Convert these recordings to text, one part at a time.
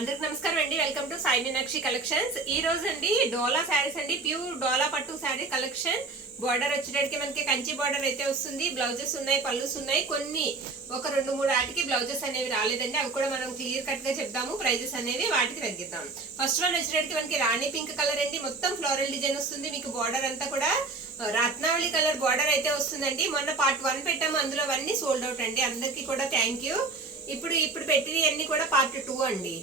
అందరికి నమస్కారం అండి. Welcome to Sai Meenakshi collections. ఈ రోజు అండి డోలా శారీస్ అండి, ప్యూర్ డోలా పట్టు శారీ కలెక్షన్. బార్డర్ వచ్చేటప్పటికి మనకి కంచి బార్డర్ అయితే వస్తుంది. బ్లౌజెస్ ఉన్నాయి, పళ్ళుస్ ఉన్నాయి. కొన్ని ఒక 2-3 ఆటికి బ్లౌజెస్ అనేవి రాలేదండి. అవి కూడా మనం క్లియర్ కట్ గా చెప్దాము. ప్రైజెస్ అనేవి వాటికి తగ్గిద్దాం. ఫస్ట్ వన్ వచ్చేటప్పటికి మనకి రాణి పింక్ కలర్ అండి. మొత్తం ఫ్లోరల్ డిజైన్ వస్తుంది. మీకు బార్డర్ అంతా కూడా రత్నావళి కలర్ బార్డర్ అయితే వస్తుందండి. మొన్న పార్ట్ 1 పెట్టాము, అందులో అవన్నీ సోల్డ్ అవుట్ అండి. అందరికి కూడా థ్యాంక్ యూ. ఇప్పుడు పెట్టినవి అన్ని కూడా పార్ట్ 2 అండి.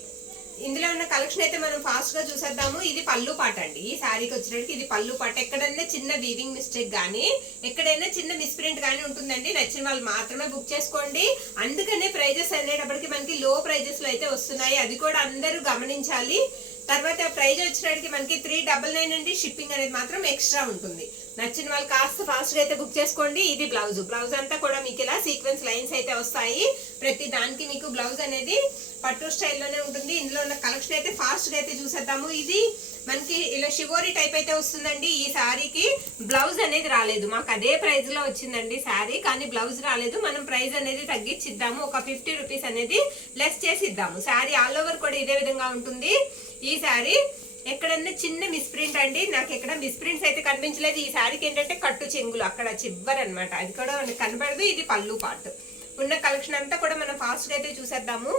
ఇందులో ఉన్న కలెక్షన్ అయితే మనం ఫాస్ట్ గా చూసేద్దాము. ఇది పళ్ళు పాట అండి. ఈ శారీకి వచ్చినట్టు ఇది పళ్ళు పాట. ఎక్కడైనా చిన్న వీవింగ్ మిస్టేక్ గానీ, ఎక్కడైనా చిన్న మిస్ప్రింట్ గానీ ఉంటుందండి. నచ్చిన వాళ్ళు మాత్రమే బుక్ చేసుకోండి. అందుకనే ప్రైజెస్ అనేటప్పటికి మనకి లో ప్రైజెస్ లో అయితే వస్తున్నాయి. అది కూడా అందరూ గమనించాలి. తర్వాత ప్రైజ్ వచ్చినప్పటికి మనకి 399 అండి. షిప్పింగ్ అనేది మాత్రం ఎక్స్ట్రా ఉంటుంది. నచ్చిన వాళ్ళు కాస్త ఫాస్ట్ గా అయితే బుక్ చేసుకోండి. ఇది బ్లౌజ్ అంతా కూడా మీకు ఇలా సీక్వెన్స్ లైన్స్ అయితే వస్తాయి. ప్రతి దానికి మీకు బ్లౌజ్ అనేది పట్టు స్టైల్లోనే ఉంటుంది. ఇందులో ఉన్న కలెక్షన్ అయితే ఫాస్ట్ గా అయితే చూసేద్దాము. ఇది మనకి ఇలా షివోరీ టైప్ అయితే వస్తుందండి. ఈ శారీకి బ్లౌజ్ అనేది రాలేదు. మాకు అదే ప్రైస్ లో వచ్చిందండి శారీ, కానీ బ్లౌజ్ రాలేదు. మనం ప్రైస్ అనేది తగ్గించిద్దాము. ఒక 50 రూపీస్ అనేది లెస్ చేసి ఇద్దాము. శారీ ఆల్ ఓవర్ కూడా ఇదే విధంగా ఉంటుంది. ఈ శారీ ఎక్కడన్నా చిన్న మిస్ప్రింట్ అండి, నాకు ఎక్కడ మిస్ప్రింట్స్ అయితే కనిపించలేదు. ఈ శారీకి ఏంటంటే కట్టు చెంగులు అక్కడ చివ్వర్ అనమాట, అది కూడా మనకి కనబడదు. ఇది పళ్ళు పార్ట్. ఉన్న కలెక్షన్ అంతా కూడా మనం ఫాస్ట్ గా అయితే చూసేద్దాము.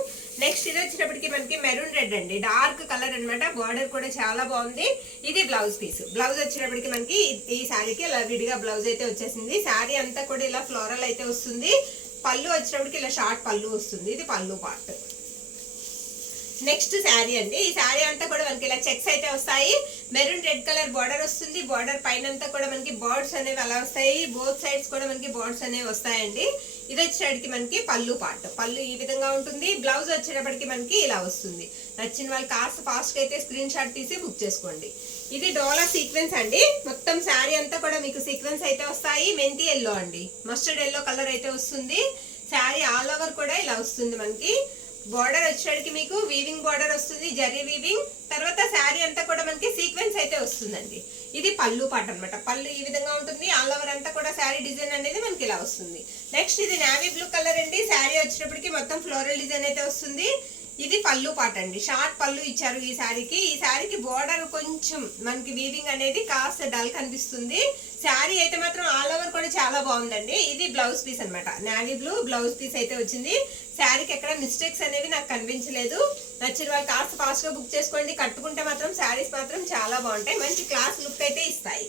నెక్స్ట్ ఇది వచ్చేటప్పటికి మనకి మెరూన్ రెడ్ అండి, డార్క్ కలర్ అనమాట. బార్డర్ కూడా చాలా బాగుంది. ఇది బ్లౌజ్ పీస్. బ్లౌజ్ వచ్చేటప్పటికి మనకి ఈ శారీకి ఇలా విడిగా బ్లౌజ్ అయితే వచ్చేసింది. శారీ అంతా కూడా ఇలా ఫ్లోరల్ అయితే వస్తుంది. పళ్ళు వచ్చేటప్పటికి ఇలా షార్ట్ పళ్ళు వస్తుంది. ఇది పళ్ళు పార్ట్. నెక్స్ట్ శారీ అండి. ఈ శారీ అంతా కూడా మనకి ఇలా చెక్స్ అయితే వస్తాయి. మెరూన్ రెడ్ కలర్ బార్డర్ వస్తుంది. బార్డర్ పైన అంతా కూడా మనకి బర్డ్స్ అనేవి అలా వస్తాయి. బోత్ సైడ్స్ కూడా మనకి బర్డ్స్ అనేవి వస్తాయండి. ఇది వచ్చేటప్పటికి మనకి పళ్ళు పార్ట్. పళ్ళు ఈ విధంగా ఉంటుంది. బ్లౌజ్ వచ్చేటప్పటికి మనకి ఇలా వస్తుంది. నచ్చిన వాళ్ళు కాస్త ఫాస్ట్ గా అయితే స్క్రీన్ షాట్ తీసి బుక్ చేసుకోండి. ఇది డోలా సీక్వెన్స్ అండి. మొత్తం శారీ అంతా కూడా మీకు సీక్వెన్స్ అయితే వస్తాయి. మెంతి ఎల్లో అండి, మస్టర్డ్ ఎల్లో కలర్ అయితే వస్తుంది. శారీ ఆల్ ఓవర్ కూడా ఇలా వస్తుంది. మనకి బార్డర్ వచ్చేటికి మీకు వీవింగ్ బార్డర్ వస్తుంది, జరీ వీవింగ్. తర్వాత శారీ అంతా కూడా మనకి సీక్వెన్స్ అయితే వస్తుందండి. ఇది పళ్ళు పాట అనమాట. పళ్ళు ఈ విధంగా ఉంటుంది. ఆల్ ఓవర్ అంతా కూడా శారీ డిజైన్ అనేది మనకి ఇలా వస్తుంది. నెక్స్ట్ ఇది నావీ బ్లూ కలర్ అండి. శారీ వచ్చేటప్పటికి మొత్తం ఫ్లోరల్ డిజైన్ అయితే వస్తుంది. ఇది పళ్ళు పాట అండి. షార్ట్ పళ్ళు ఇచ్చారు ఈ శారీకి. ఈ శారీకి బార్డర్ కొంచెం మనకి వీవింగ్ అనేది కాస్త డల్ కనిపిస్తుంది. శారీ అయితే మాత్రం ఆల్ ఓవర్ కూడా చాలా బాగుందండి. ఇది బ్లౌజ్ పీస్ అనమాట. నావీ బ్లూ బ్లౌజ్ పీస్ అయితే వచ్చింది. శారీకి ఎక్కడ మిస్టేక్స్ అనేవి నాకు కనిపించలేదు. నచ్చిన వాళ్ళు కాస్త ఫాస్ట్ గా బుక్ చేసుకోండి. కట్టుకుంటే మాత్రం శారీస్ మాత్రం చాలా బాగుంటాయి. మంచి క్లాస్ లుక్ అయితే ఇస్తాయి.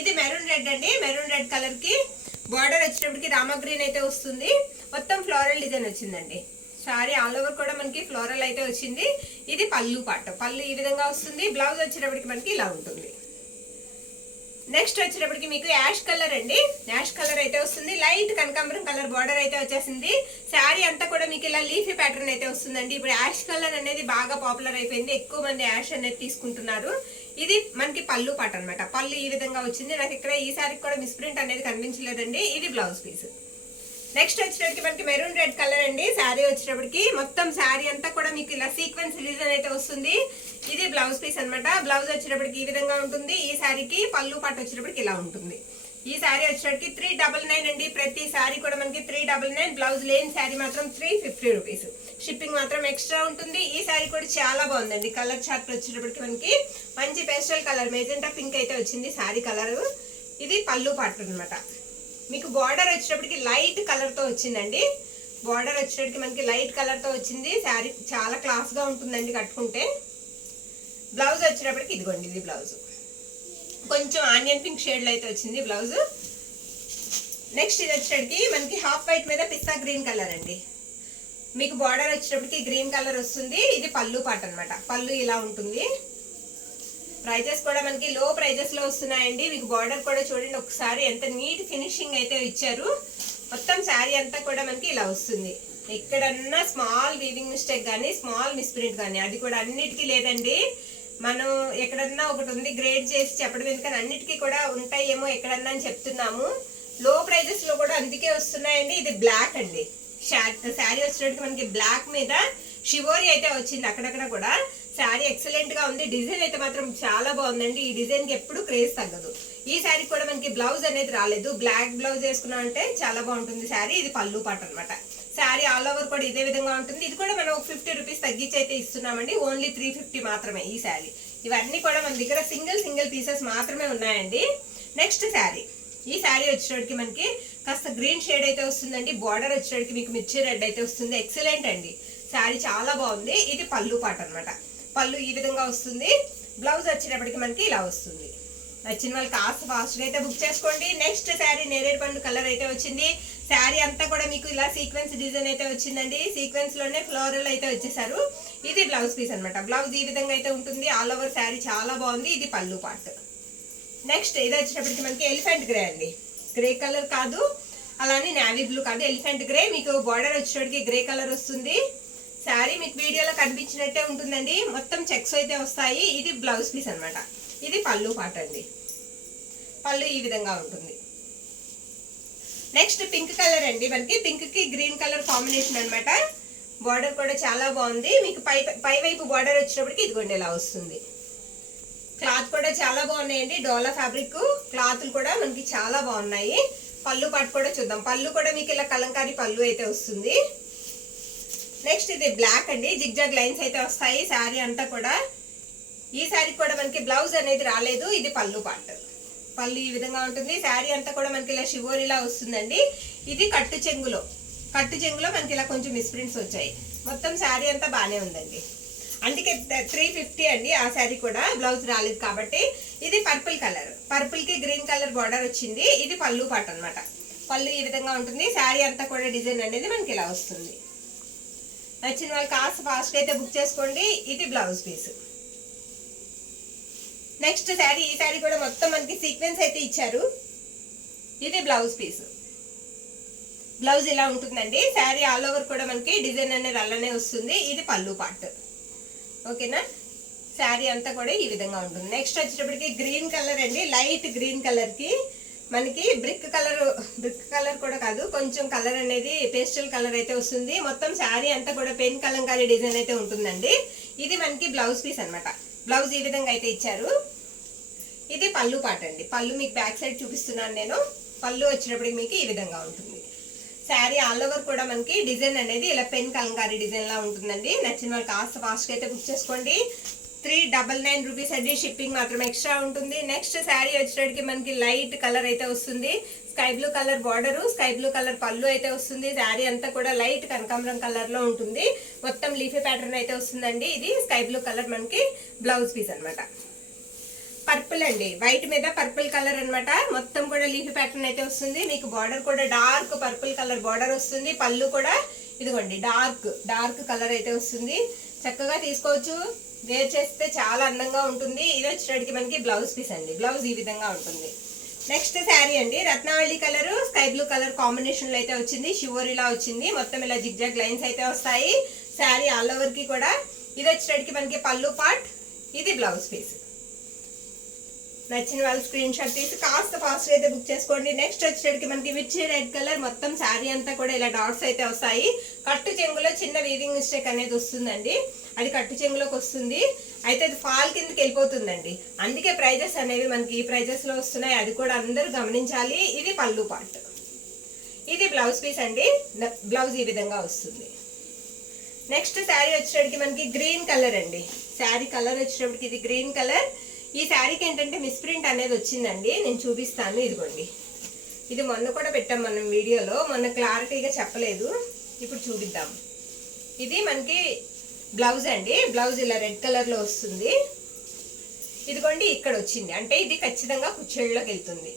ఇది మెరూన్ రెడ్ అండి. మెరూన్ రెడ్ కలర్ కి బార్డర్ వచ్చేటప్పటికి రామా గ్రీన్ అయితే వస్తుంది. మొత్తం ఫ్లోరల్ డిజైన్ వచ్చిందండి. శారీ ఆల్ ఓవర్ కూడా మనకి ఫ్లోరల్ అయితే వచ్చింది. ఇది పళ్ళు పాట. పళ్ళు ఈ విధంగా వస్తుంది. బ్లౌజ్ వచ్చేటప్పటికి మనకి ఇలా ఉంటుంది. నెక్స్ట్ వచ్చేటప్పటికి మీకు యాష్ కలర్ అండి. యాష్ కలర్ అయితే వస్తుంది. లైట్ కనకాంబరం కలర్ బార్డర్ అయితే వచ్చేసింది. శారీ అంతా కూడా మీకు ఇలా లీఫీ ప్యాటర్న్ అయితే వస్తుందండి. ఇప్పుడు యాష్ కలర్ అనేది బాగా పాపులర్ అయిపోయింది. ఎక్కువ మంది యాష్ అనేది తీసుకుంటున్నారు. ఇది మనకి పళ్ళు పాట అనమాట. పళ్ళు ఈ విధంగా వచ్చింది. నాకు ఇక్కడ ఈ శారీకి కూడా మిస్ప్రింట్ అనేది కనిపించలేదండి. ఇది బ్లౌజ్ పీస్. నెక్స్ట్ వచ్చేటప్పటికి మనకి మెరూన్ రెడ్ కలర్ అండి. శారీ వచ్చేటప్పటికి మొత్తం శారీ అంతా కూడా మీకు ఇలా సీక్వెన్స్ డిజైన్ అయితే వస్తుంది. ఇది బ్లౌజ్ పీస్ అనమాట. బ్లౌజ్ వచ్చేటప్పటికి ఈ విధంగా ఉంటుంది. ఈ శారీకి పళ్ళు పాట వచ్చేటప్పటికి ఇలా ఉంటుంది. ఈ శారీ వచ్చేటప్పటికి 399 అండి. ప్రతి శారీ కూడా మనకి 399. బ్లౌజ్ లేని శారీ మాత్రం 350 రూపీస్. షిప్పింగ్ మాత్రం ఎక్స్ట్రా ఉంటుంది. ఈ శారీ కూడా చాలా బాగుందండి. కలర్ చార్ట్ వచ్చేటప్పటికి మనకి మంచి పేస్టల్ కలర్ మెజెంటా పింక్ అయితే వచ్చింది శారీ కలర్. ఇది పళ్ళు పాట అనమాట. మీకు బార్డర్ వచ్చేటప్పటికి లైట్ కలర్ తో వచ్చిందండి. బార్డర్ వచ్చేటప్పటికి మనకి లైట్ కలర్ తో వచ్చింది. శారీ చాలా క్లాస్ గా ఉంటుందండి కట్టుకుంటే. బ్లౌజ్ వచ్చేటప్పటికి ఇదిగోండి, ఇది బ్లౌజ్. కొంచెం ఆనియన్ పింక్ షేడ్ లో అయితే వచ్చింది బ్లౌజ్. నెక్స్ట్ ఇది వచ్చేటప్పటికి మనకి హాఫ్ వైట్ మీద పిస్తా గ్రీన్ కలర్ అండి. మీకు బార్డర్ వచ్చేటప్పటికి గ్రీన్ కలర్ వస్తుంది. ఇది పళ్ళు పాట అనమాట. పళ్ళు ఇలా ఉంటుంది. ప్రైజెస్ కూడా మనకి లో ప్రైజెస్ లో వస్తున్నాయండి. మీకు బార్డర్ కూడా చూడండి ఒకసారి, ఎంత నీట్ ఫినిషింగ్ అయితే ఇచ్చారు. మొత్తం శారీ అంతా కూడా మనకి ఇలా వస్తుంది. ఎక్కడన్నా స్మాల్ వీవింగ్ మిస్టేక్ కానీ, స్మాల్ మిస్ప్రింట్ కానీ, అది కూడా అన్నిటికీ లేదండి. మనం ఎక్కడన్నా ఒకటి ఉంది గ్రేడ్ చేసి చెప్పడం ఎందుకని, అన్నిటికీ కూడా ఉంటాయేమో ఎక్కడన్నా అని చెప్తున్నాము. లో ప్రైజెస్ లో కూడా అందుకే వస్తున్నాయండి. ఇది బ్లాక్ అండి. శారీ వచ్చేటప్పుడు మనకి బ్లాక్ మీద షివోరీ అయితే వచ్చింది అక్కడక్కడ కూడా. శారీ ఎక్సలెంట్ గా ఉంది. డిజైన్ అయితే మాత్రం చాలా బాగుందండి. ఈ డిజైన్ కి ఎప్పుడు క్రేజ్ తగ్గదు. ఈ శారీ కూడా మనకి బ్లౌజ్ అనేది రాలేదు. బ్లాక్ బ్లౌజ్ వేసుకున్నా అంటే చాలా బాగుంటుంది శారీ. ఇది పళ్ళు పాట అనమాట. శారీ ఆల్ ఓవర్ కూడా ఇదే విధంగా ఉంటుంది. ఇది కూడా మనం 50 రూపీస్ తగ్గించి అయితే ఇస్తున్నామండి. ఓన్లీ 350 మాత్రమే ఈ శారీ. ఇవన్నీ కూడా మన దగ్గర సింగిల్ పీసెస్ మాత్రమే ఉన్నాయండి. నెక్స్ట్ శారీ, ఈ శారీ వచ్చేటికి మనకి కాస్త గ్రీన్ షేడ్ అయితే వస్తుందండి. బార్డర్ వచ్చేటికి మీకు మిర్చి రెడ్ అయితే వస్తుంది. ఎక్సలెంట్ అండి, శారీ చాలా బాగుంది. ఇది పళ్ళు పాట అనమాట. పళ్ళు ఈ విధంగా వస్తుంది. బ్లౌజ్ వచ్చేటప్పటికి మనకి ఇలా వస్తుంది. నచ్చిన వాళ్ళు కాస్త ఫాస్ట్గా అయితే బుక్ చేసుకోండి. నెక్స్ట్ శారీ నేరేడు పండు కలర్ అయితే వచ్చింది. శారీ అంతా కూడా మీకు ఇలా సీక్వెన్స్ డిజైన్ అయితే వచ్చిందండి. సీక్వెన్స్ లోనే ఫ్లోరల్ అయితే వచ్చేసారు. ఇది బ్లౌజ్ పీస్ అనమాట. బ్లౌజ్ ఈ విధంగా అయితే ఉంటుంది. ఆల్ ఓవర్ శారీ చాలా బాగుంది. ఇది పళ్ళు పార్ట్. నెక్స్ట్ ఇది వచ్చేటప్పటికి మనకి ఎలిఫెంట్ గ్రే అండి. గ్రే కలర్ కాదు, అలానే నావీ బ్లూ కాదు, ఎలిఫెంట్ గ్రే. మీకు బార్డర్ వచ్చేటప్పటికి గ్రే కలర్ వస్తుంది. శారీ మీకు వీడియోలో కనిపించినట్టే ఉంటుందండి. మొత్తం చెక్స్ అయితే వస్తాయి. ఇది బ్లౌజ్ పీస్ అనమాట. ఇది పళ్ళు పాట అండి. పళ్ళు ఈ విధంగా ఉంటుంది. నెక్స్ట్ పింక్ కలర్ అండి. మనకి పింక్ కి గ్రీన్ కలర్ కాంబినేషన్ అనమాట. బార్డర్ కూడా చాలా బాగుంది. మీకు పై వైపు బార్డర్ వచ్చినప్పటికి ఇదిగోండి ఇలా వస్తుంది. క్లాత్ కూడా చాలా బాగున్నాయండి. డోలా ఫ్యాబ్రిక్ క్లాత్లు కూడా మనకి చాలా బాగున్నాయి. పళ్ళు పాటు కూడా చూద్దాం. పళ్ళు కూడా మీకు ఇలా కలంకారీ పళ్ళు అయితే వస్తుంది. నెక్స్ట్ ఇది బ్లాక్ అండి. జిగ్జాగ్ లైన్స్ అయితే వస్తాయి శారీ అంతా కూడా. ఈ శారీ కూడా మనకి బ్లౌజ్ అనేది రాలేదు. ఇది పళ్ళు పార్ట్. పళ్ళు ఈ విధంగా ఉంటుంది. శారీ అంతా కూడా మనకి ఇలా షివోరిలా వస్తుందండి. ఇది కట్టు చెంగులో మనకి ఇలా కొంచెం మిస్ప్రింట్స్ వచ్చాయి. మొత్తం శారీ అంతా బాగానే ఉందండి. అందుకే 350 అండి. ఆ శారీ కూడా బ్లౌజ్ రాలేదు కాబట్టి. ఇది పర్పుల్ కలర్. పర్పుల్ కి గ్రీన్ కలర్ బార్డర్ వచ్చింది. ఇది పళ్ళు పాట అనమాట. పళ్ళు ఈ విధంగా ఉంటుంది. శారీ అంతా కూడా డిజైన్ అనేది మనకి ఇలా వస్తుంది. నచ్చిన వాళ్ళు కాస్త ఫాస్ట్ అయితే బుక్ చేసుకోండి. ఇది బ్లౌజ్ పీస్. నెక్స్ట్ శారీ, ఈ శారీ కూడా మొత్తం మనకి సీక్వెన్స్ అయితే ఇచ్చారు. ఇది బ్లౌజ్ పీస్. బ్లౌజ్ ఇలా ఉంటుందండి. శారీ ఆల్ ఓవర్ కూడా మనకి డిజైన్ అనేది అలానే వస్తుంది. ఇది పళ్ళు పార్ట్. ఓకేనా, శారీ అంతా కూడా ఈ విధంగా ఉంటుంది. నెక్స్ట్ వచ్చేటప్పటికి గ్రీన్ కలర్ అండి. లైట్ గ్రీన్ కలర్ కి మనకి బ్రిక్ కలర్ కూడా కాదు, కొంచెం కలర్ అనేది పేస్టల్ కలర్ అయితే వస్తుంది. మొత్తం శారీ అంతా కూడా పెన్ కలంకారీ డిజైన్ అయితే ఉంటుందండి. ఇది మనకి బ్లౌజ్ పీస్ అనమాట. బ్లౌజ్ ఈ విధంగా అయితే ఇచ్చారు. ఇది పళ్ళు పాట అండి. పళ్ళు మీకు బ్యాక్ సైడ్ చూపిస్తున్నాను నేను. పళ్ళు వచ్చినప్పటికి మీకు ఈ విధంగా ఉంటుంది. శారీ ఆల్ ఓవర్ కూడా మనకి డిజైన్ అనేది ఇలా పెన్ కలంకారీ డిజైన్ లా ఉంటుందండి. నచ్చిన వాళ్ళు కాస్త ఫాస్ట్గా అయితే బుక్ చేసుకోండి. 399 రూపీస్ అండి. షిప్పింగ్ మాత్రం ఎక్స్ట్రా ఉంటుంది. నెక్స్ట్ శారీ వచ్చేటప్పటికి మనకి లైట్ కలర్ అయితే వస్తుంది. Sky blue colour border, sky blue colour పళ్ళు అయితే వస్తుంది. శారీ అంతా కూడా లైట్ కనకాంబరం కలర్ లో ఉంటుంది. మొత్తం లీఫీ ప్యాటర్న్ అయితే వస్తుందండి. ఇది స్కై బ్లూ కలర్ మనకి బ్లౌజ్ పీస్ అనమాట. పర్పుల్ అండి. వైట్ మీద పర్పుల్ కలర్ అనమాట. మొత్తం కూడా లీఫీ ప్యాటర్న్ అయితే వస్తుంది. మీకు బార్డర్ కూడా డార్క్ పర్పుల్ కలర్ బార్డర్ వస్తుంది. పళ్ళు కూడా ఇదిగోండి డార్క్ కలర్ అయితే వస్తుంది. చక్కగా తీసుకోవచ్చు. వేర్ చేస్తే చాలా అందంగా ఉంటుంది. ఇది వచ్చేటప్పటికి మనకి బ్లౌజ్ పీస్ అండి. బ్లౌజ్ ఈ విధంగా ఉంటుంది. నెక్స్ట్ శారీ అండి. Ratnavali colour sky blue colour combination లో అయితే వచ్చింది. షివోరిలా వచ్చింది. మొత్తం ఇలా జిగ్జాగ్ లైన్స్ అయితే వస్తాయి. శారీ ఆల్ ఓవర్ కి కూడా. ఇది వచ్చేటప్పటికి మనకి పళ్ళు పార్ట్. ఇది బ్లౌజ్ పీస్. నచ్చిన వాళ్ళు స్క్రీన్ షాట్ తీసి కాస్త ఫాస్ట్ అయితే బుక్ చేసుకోండి. నెక్స్ట్ వచ్చేటప్పటికి మనకి మిర్చి రెడ్ కలర్. మొత్తం శారీ అంతా కూడా ఇలా డాట్స్ అయితే వస్తాయి. కట్టు చెంగులో చిన్న వీవింగ్ మిస్టేక్ అనేది వస్తుందండి. అది కట్టు చెంగులోకి వస్తుంది. అయితే అది ఫాల్ కిందకి వెళ్ళిపోతుందండి. అందుకే ప్రైజెస్ అనేవి మనకి ఈ ప్రైజెస్ లో వస్తున్నాయి. అది కూడా అందరూ గమనించాలి. ఇది పళ్ళు పార్ట్. ఇది బ్లౌజ్ పీస్ అండి. బ్లౌజ్ ఈ విధంగా వస్తుంది. నెక్స్ట్ శారీ వచ్చేటప్పటికి మనకి గ్రీన్ కలర్ అండి. శారీ కలర్ వచ్చేటప్పటికి ఇది గ్రీన్ కలర్. ఈ శారీకి ఏంటంటే మిస్ప్రింట్ అనేది వచ్చిందండి. నేను చూపిస్తాను. ఇదిగోండి, ఇది మొన్న కూడా పెట్టాం మనం వీడియోలో. మొన్న క్లారిటీగా చెప్పలేదు, ఇప్పుడు చూపిద్దాం. ఇది మనకి బ్లౌజ్ అండి. బ్లౌజ్ ఇలా రెడ్ కలర్ లో వస్తుంది. ఇదిగోండి ఇక్కడ వచ్చింది. అంటే ఇది ఖచ్చితంగా కుచ్చేళ్ళలోకి వెళ్తుంది.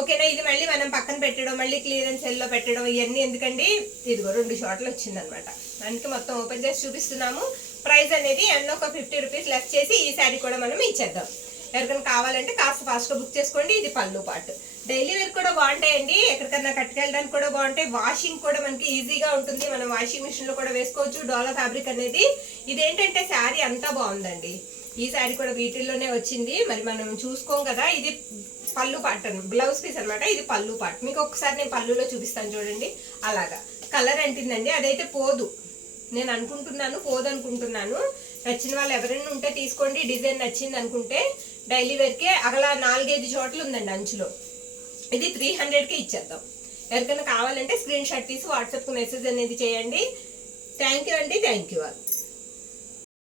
ఓకేనా. ఇది మళ్ళీ మనం పక్కన పెట్టడం, మళ్ళీ క్లియరెన్స్ సెల్ లో పెట్టడం ఇవన్నీ ఎందుకండి. ఇదిగో 2 షాట్లు వచ్చింది అనమాట. అందుకే మొత్తం ఓపెన్ చేసి చూపిస్తున్నాము. ప్రైస్ అనేది అన్న ఒక 50 రూపీస్ లెస్ చేసి ఈ శారీ కూడా మనం ఇచ్చేద్దాం. ఎవరికైనా కావాలంటే కాస్త ఫాస్ట్ గా బుక్ చేసుకోండి. ఇది పళ్ళు పార్ట్. డైలీ వేర్ కూడా బాగుంటాయండి. ఎక్కడికన్నా కట్టుకెళ్ళడానికి కూడా బాగుంటాయి. వాషింగ్ కూడా మనకి ఈజీగా ఉంటుంది. మనం వాషింగ్ మిషన్ లో కూడా వేసుకోవచ్చు. డోలా ఫ్యాబ్రిక్ అనేది. ఇదేంటంటే శారీ అంతా బాగుందండి. ఈ శారీ కూడా వీటిల్లోనే వచ్చింది. మరి మనం చూసుకోం కదా. ఇది పళ్ళు పార్ట్ బ్లౌజ్ పీస్ అనమాట. ఇది పళ్ళు పార్ట్. మీకు ఒకసారి నేను పళ్ళులో చూపిస్తాను చూడండి. అలాగా కలర్ అంటిందండి. అదైతే పోదు, నేను అనుకుంటున్నాను, పోదు అనుకుంటున్నాను. నచ్చిన వాళ్ళు ఎవరైనా ఉంటే తీసుకోండి. డిజైన్ నచ్చింది అనుకుంటే డైలీ వేర్కే అగలా 4-5 చోట్ల ఉందండి అంచులో. ఇది 300కి ఇచ్చేద్దాం. ఎవరికైనా కావాలంటే స్క్రీన్ షాట్ తీసి వాట్సాప్కి మెసేజ్ అనేది చేయండి. థ్యాంక్ యూ అండి. Thank you.